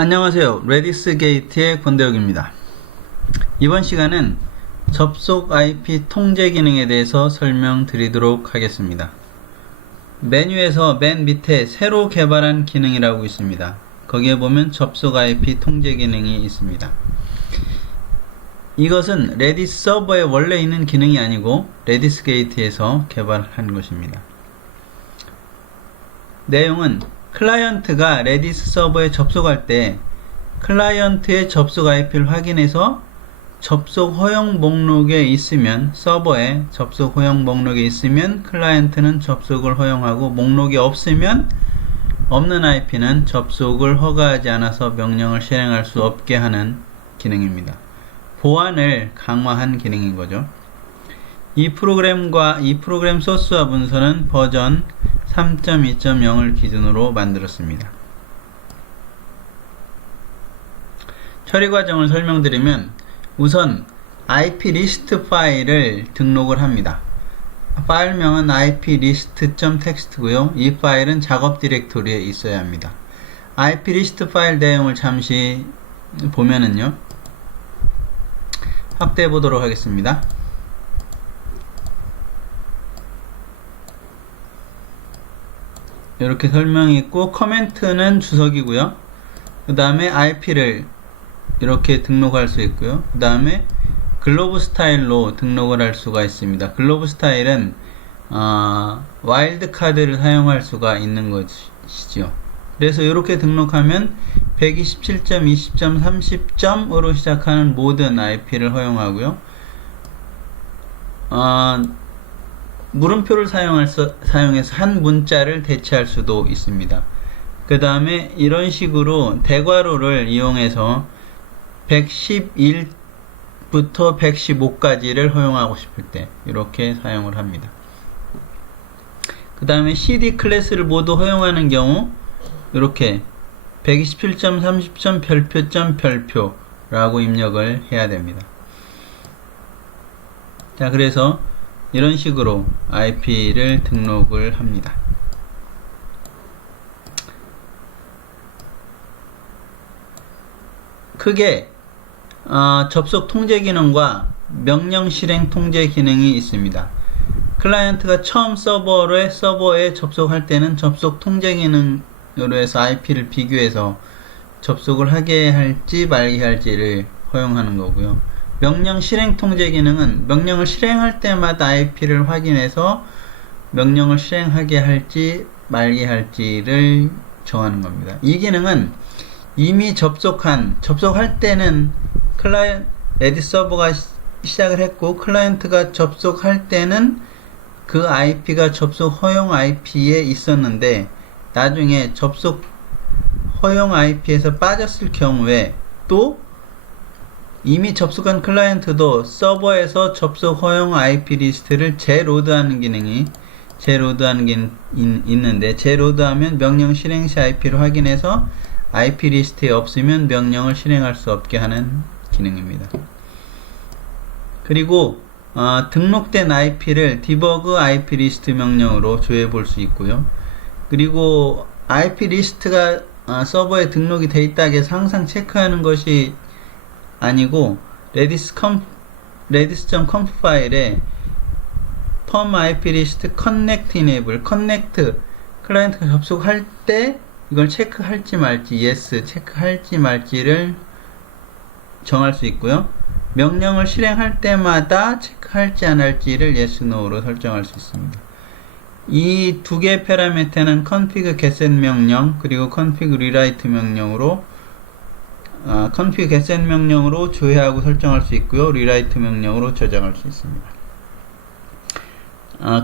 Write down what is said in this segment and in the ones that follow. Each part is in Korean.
안녕하세요. 레디스 게이트의 권대혁입니다. 이번 시간은 접속 IP 통제 기능에 대해서 설명드리도록 하겠습니다. 메뉴에서 맨 밑에 새로 개발한 기능이라고 있습니다. 거기에 보면 접속 IP 통제 기능이 있습니다. 이것은 레디스 서버에 원래 있는 기능이 아니고 레디스 게이트에서 개발한 것입니다. 내용은 클라이언트가 레디스 서버에 접속할 때 클라이언트의 접속 IP를 확인해서 접속 허용 목록에 있으면, 서버에 접속 허용 목록에 있으면 클라이언트는 접속을 허용하고, 목록이 없으면 없는 IP는 접속을 허가하지 않아서 명령을 실행할 수 없게 하는 기능입니다. 보안을 강화한 기능인 거죠. 이 프로그램 소스와 문서는 버전 3.2.0을 기준으로 만들었습니다. 처리 과정을 설명드리면, 우선 IP 리스트 파일을 등록을 합니다. 파일명은 iplist.txt고요. 이 파일은 작업 디렉토리에 있어야 합니다. IP 리스트 파일 내용을 잠시 보면은요, 확대해 보도록 하겠습니다. 이렇게 설명이 있고, 커멘트는 주석이고요. 그 다음에 IP를 이렇게 등록할 수 있고요. 그 다음에 글로브 스타일로 등록을 할 수가 있습니다. 글로브 스타일은 와일드 카드를 사용할 수가 있는 것이죠. 그래서 이렇게 등록하면 127.20.30.으로 시작하는 모든 IP를 허용하고요. 물음표를 사용해서 한 문자를 대체할 수도 있습니다. 그 다음에 이런 식으로 대괄호를 이용해서 111부터 115까지를 허용하고 싶을 때 이렇게 사용을 합니다. 그 다음에 CD 클래스를 모두 허용하는 경우 이렇게 127.30. 별표라고 입력을 해야 됩니다. 자, 그래서 이런 식으로 IP를 등록을 합니다. 크게 접속 통제 기능과 명령 실행 통제 기능이 있습니다. 클라이언트가 처음 서버에 접속할 때는 접속 통제 기능으로 해서 IP를 비교해서 접속을 하게 할지 말게 할지를 허용하는 거고요. 명령 실행 통제 기능은 명령을 실행할 때마다 IP를 확인해서 명령을 실행하게 할지 말게 할지를 정하는 겁니다. 이 기능은 이미 접속할 때는 레디스 서버가 시작을 했고, 클라이언트가 접속할 때는 그 IP가 접속 허용 IP에 있었는데, 나중에 접속 허용 IP에서 빠졌을 경우에 또 이미 접속한 클라이언트도 서버에서 접속 허용 IP 리스트를 재로드하는 기능이 있는데, 재로드하면 명령 실행 시 IP를 확인해서 IP 리스트에 없으면 명령을 실행할 수 없게 하는 기능입니다. 그리고 등록된 IP를 디버그 IP 리스트 명령으로 조회해 볼 수 있고요. 그리고 IP 리스트가 서버에 등록이 돼 있다고 해서 항상 체크하는 것이 아니고, redis.conf 파일에 perm IP list connect enable, 클라이언트가 접속할 때 이걸 체크할지 말지, yes, 체크할지 말지를 정할 수 있고요. 명령을 실행할 때마다 체크할지 안 할지를 yes, no로 설정할 수 있습니다. 이 두 개의 파라미터는 config getset 명령, 그리고 config rewrite 명령으로 config getset 명령으로 조회하고 설정할 수 있고요. rewrite 명령으로 저장할 수 있습니다.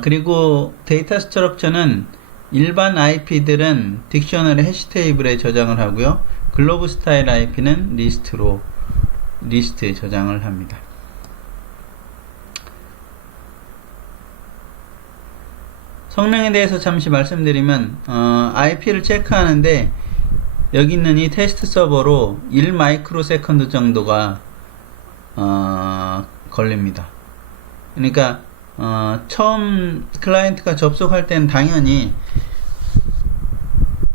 그리고 데이터 스트럭처는 일반 IP들은 딕셔너리 해시 테이블에 저장을 하고요. 글로브 스타일 IP는 리스트에 저장을 합니다. 성능에 대해서 잠시 말씀드리면, IP를 체크하는데 여기 있는 이 테스트 서버로 1 마이크로 세컨드 정도가 걸립니다. 그러니까 처음 클라이언트가 접속할 때는 당연히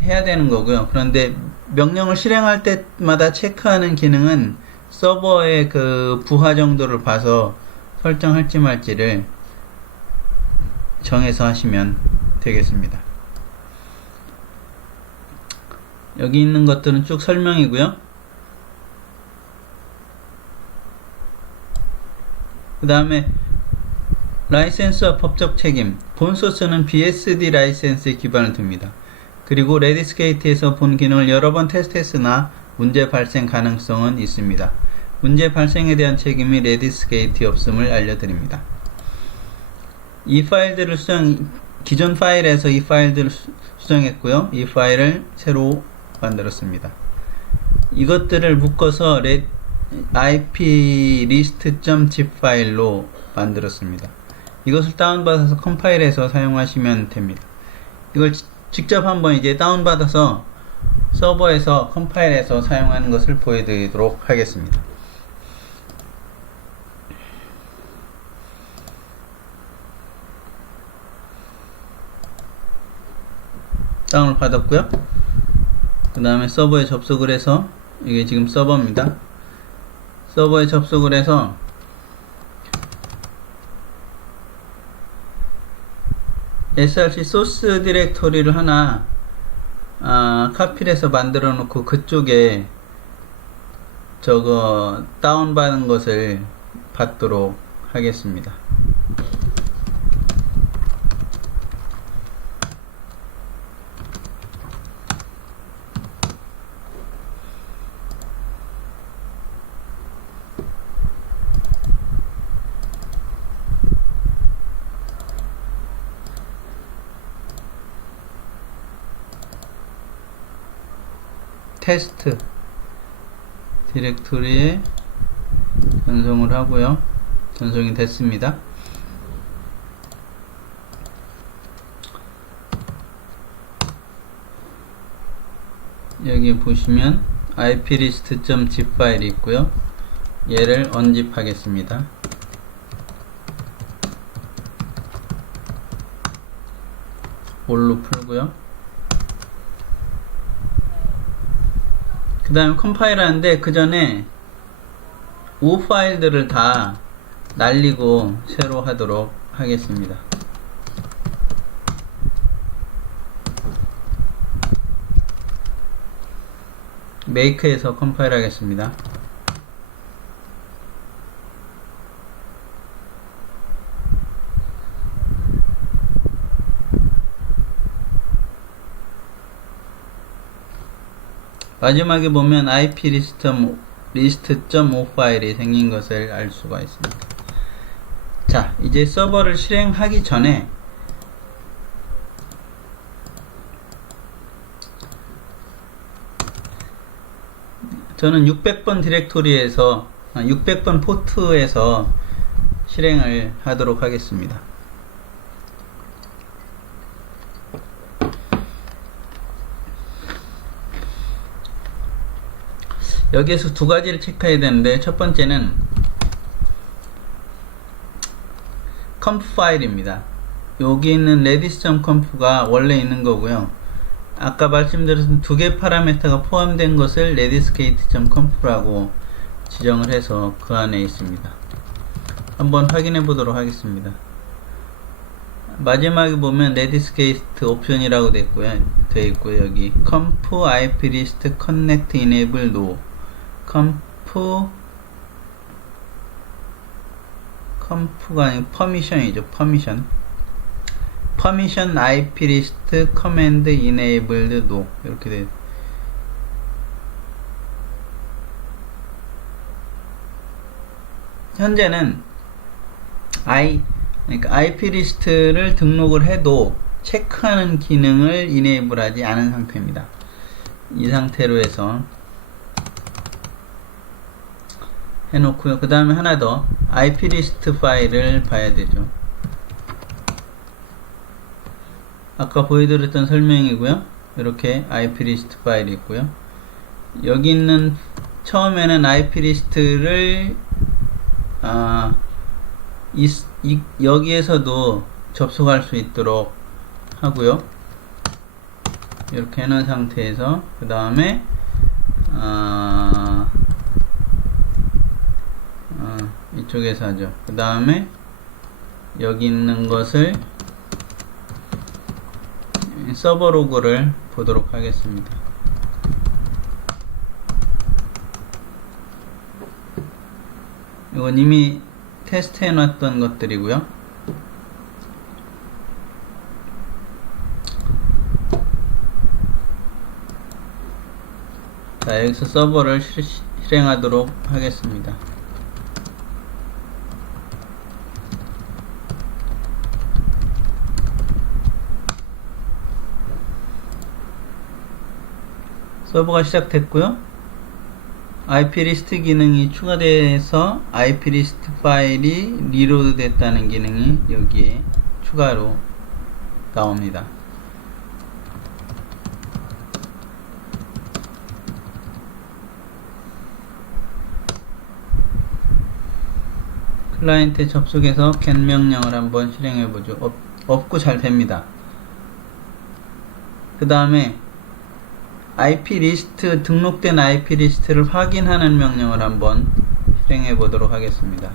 해야 되는 거고요. 그런데 명령을 실행할 때마다 체크하는 기능은 서버의 그 부하 정도를 봐서 설정할지 말지를 정해서 하시면 되겠습니다. 여기 있는 것들은 쭉 설명이고요. 그 다음에 라이센스와 법적 책임. 본 소스는 BSD 라이센스에 기반을 둡니다. 그리고 레디스케이트에서 본 기능을 여러 번 테스트했으나 문제 발생 가능성은 있습니다. 문제 발생에 대한 책임이 레디스케이트에 없음을 알려드립니다. 이 파일들을 기존 파일에서 이 파일들을 수정했고요. 이 파일을 새로 만들었습니다. 이것들을 묶어서 iplist.zip 파일로 만들었습니다. 이것을 다운받아서 컴파일해서 사용하시면 됩니다. 이걸 직접 한번 이제 다운받아서 서버에서 컴파일해서 사용하는 것을 보여드리도록 하겠습니다. 다운을 받았고요. 그 다음에 서버에 접속을 해서, 이게 지금 서버입니다. 서버에 접속을 해서 src 소스 디렉토리를 하나 카피를 해서 만들어 놓고 그쪽에 저거 다운받은 것을 받도록 하겠습니다. 테스트 디렉토리에 전송을 하고요. 전송이 됐습니다. 여기 보시면 iplist.zip 파일이 있고요. 얘를 언집 하겠습니다. 올로 풀고요. 그 다음에 컴파일 하는데 그 전에 5 파일들을 다 날리고 새로 하도록 하겠습니다. 메이크에서 컴파일 하겠습니다. 마지막에 보면 iplist.o 파일이 생긴 것을 알 수가 있습니다. 자, 이제 서버를 실행하기 전에 저는 600번 디렉토리에서 600번 포트에서 실행을 하도록 하겠습니다. 여기에서 두 가지를 체크해야 되는데, 첫 번째는 컴프 파일입니다. 여기 있는 redis.comp가 원래 있는 거고요. 아까 말씀드린 두 개 파라미터가 포함된 것을 rediscate.comp라고 지정을 해서 그 안에 있습니다. 한번 확인해 보도록 하겠습니다. 마지막에 보면 rediscate 옵션이라고 되어 있고요. 여기 comp iplist connect enable no 컴프가 아니고 퍼미션이죠. permission iplist command enabled no 이렇게 돼요. 현재는 그러니까 iplist를 등록을 해도 체크하는 기능을 enable 하지 않은 상태입니다. 이 상태로 해서 해놓고요. 그 다음에 하나 더 iplist 파일을 봐야 되죠. 아까 보여드렸던 설명이고요. 이렇게 iplist 파일이 있고요. 여기 있는 처음에는 iplist를 여기에서도 접속할 수 있도록 하고요. 이렇게 해놓은 상태에서 그 다음에 이쪽에서 하죠. 그 다음에 여기 있는 것을 서버 로그를 보도록 하겠습니다. 이건 이미 테스트 해놨던 것들이고요. 자, 여기서 서버를 실행하도록 하겠습니다. 서버가 시작됐고요. IP 리스트 기능이 추가돼서 IP 리스트 파일이 리로드 됐다는 기능이 여기에 추가로 나옵니다. 클라이언트에 접속해서 get 명령을 한번 실행해보죠. 없고 잘 됩니다. 그 다음에 IP 리스트, 등록된 IP 리스트를 확인하는 명령을 한번 실행해 보도록 하겠습니다.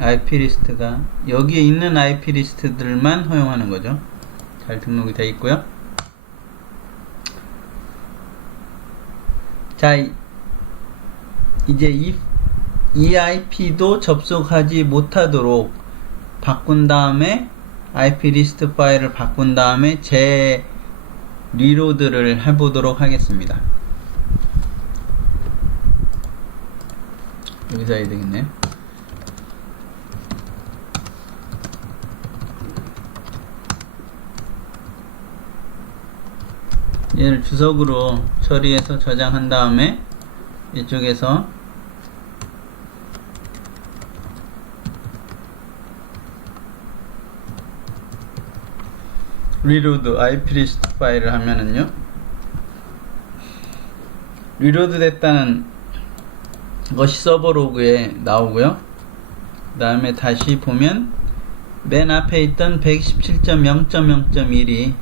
IP 리스트가 여기에 있는 IP 리스트들만 허용하는 거죠. 잘 등록이 되어 있고요. 자, 이제 이 IP도 접속하지 못하도록 바꾼 다음에 IP 리스트 파일을 바꾼 다음에 리로드를 해보도록 하겠습니다. 여기서 해야 되겠네요. 얘를 주석으로 처리해서 저장한 다음에 이쪽에서 리로드 IP 리스트 파일을 하면은요, 리로드 됐다는 것이 서버 로그에 나오고요. 그 다음에 다시 보면 맨 앞에 있던 127.0.0.1이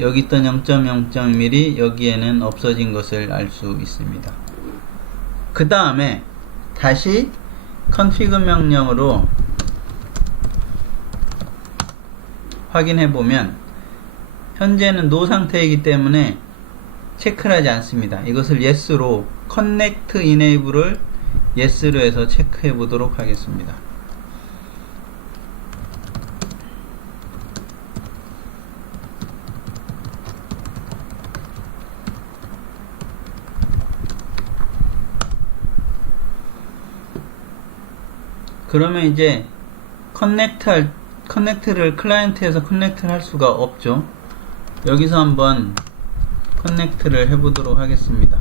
여기 있던 0.0.1이 여기에는 없어진 것을 알 수 있습니다. 그 다음에 다시 config 명령으로 확인해 보면 현재는 no 상태이기 때문에 체크를 하지 않습니다. 이것을 yes로 connect enable을 yes로 해서 체크해 보도록 하겠습니다. 그러면 이제 커넥트를 클라이언트에서 커넥트를 할 수가 없죠. 여기서 한번 커넥트를 해보도록 하겠습니다.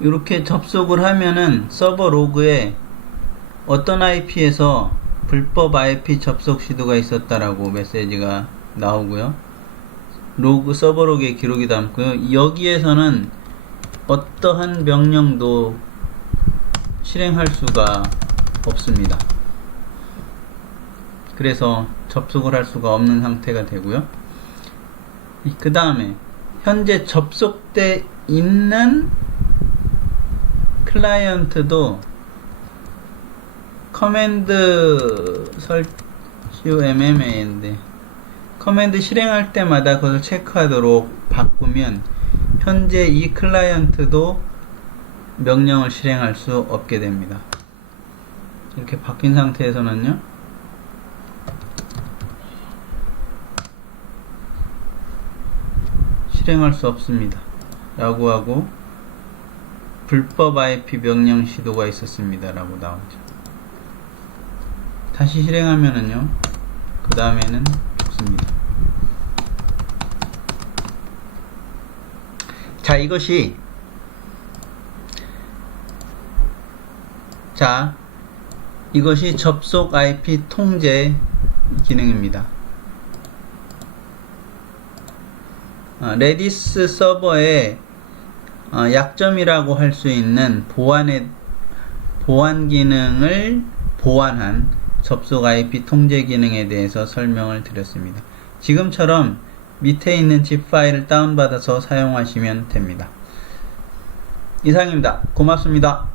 이렇게 접속을 하면은 서버 로그에 어떤 IP에서 불법 IP 접속 시도가 있었다라고 메시지가 나오고요. 서버 로그에 기록이 남고요. 여기에서는 어떠한 명령도 실행할 수가 없습니다. 그래서 접속을 할 수가 없는 상태가 되고요. 그 다음에 현재 접속돼 있는 클라이언트도 커맨드 MMA인데 커맨드 실행할 때마다 그것을 체크하도록 바꾸면 현재 이 클라이언트도 명령을 실행할 수 없게 됩니다. 이렇게 바뀐 상태에서는요, 실행할 수 없습니다 라고 하고 불법 IP 명령 시도가 있었습니다 라고 나오죠. 다시 실행하면은요, 그 다음에는 죽습니다. 자, 이것이 접속 IP 통제 기능입니다. 레디스 서버에 약점이라고 할 수 있는 보안 기능을 보완한 접속 IP 통제 기능에 대해서 설명을 드렸습니다. 지금처럼 밑에 있는 zip 파일을 다운받아서 사용하시면 됩니다. 이상입니다. 고맙습니다.